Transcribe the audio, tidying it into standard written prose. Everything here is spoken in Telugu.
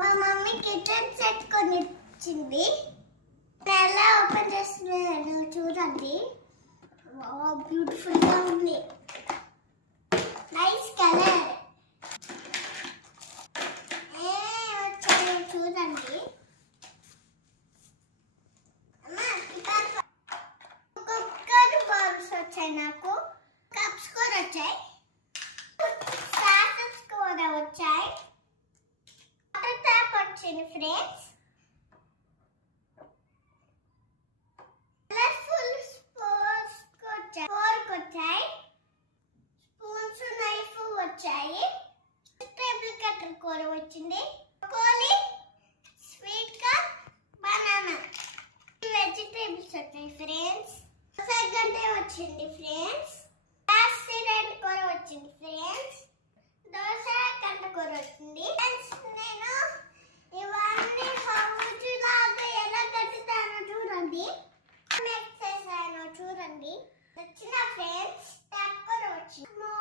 మా మమ్మీ కిచెన్ సెట్ కొని ఇచ్చింది. ఎలా ఓపెన్ చేస్తున్నాను చూడండి. బ్యూటిఫుల్ గా ఉంది. Nice colour. వచ్చాయి చూడండి. కుక్కర్ బౌల్స్ వచ్చాయి, నాకు కప్స్ కూడా వచ్చాయి, సాసెస్ కూడా వచ్చాయి, వాటర్ ట్యాప్ వచ్చింది ఫ్రెండ్స్, కలర్ఫుల్ స్పూన్స్ వచ్చాయి, ఫోర్క్ వచ్చాయి, స్పూన్స్ నైఫ్ వచ్చాయి, టేబుల్ కట్టర్ కూర వచ్చింది, coli, sweet corn, banana, vegetables వచ్చాయి ఫ్రెండ్స్, గంటే వచ్చింది ఫ్రెండ్స్, సిరెంట్ కూర వచ్చింది ఫ్రెండ్స్, దోశ కంట కూర వచ్చింది ఫ్రెండ్స్. నేను ఇవన్నీ హౌస్ లాగా ఎలా కట్టుతానో చూడండి, చేశాను చూడండి. వచ్చిన ఫ్రెండ్స్ ట్యాప్ కూర వచ్చింది.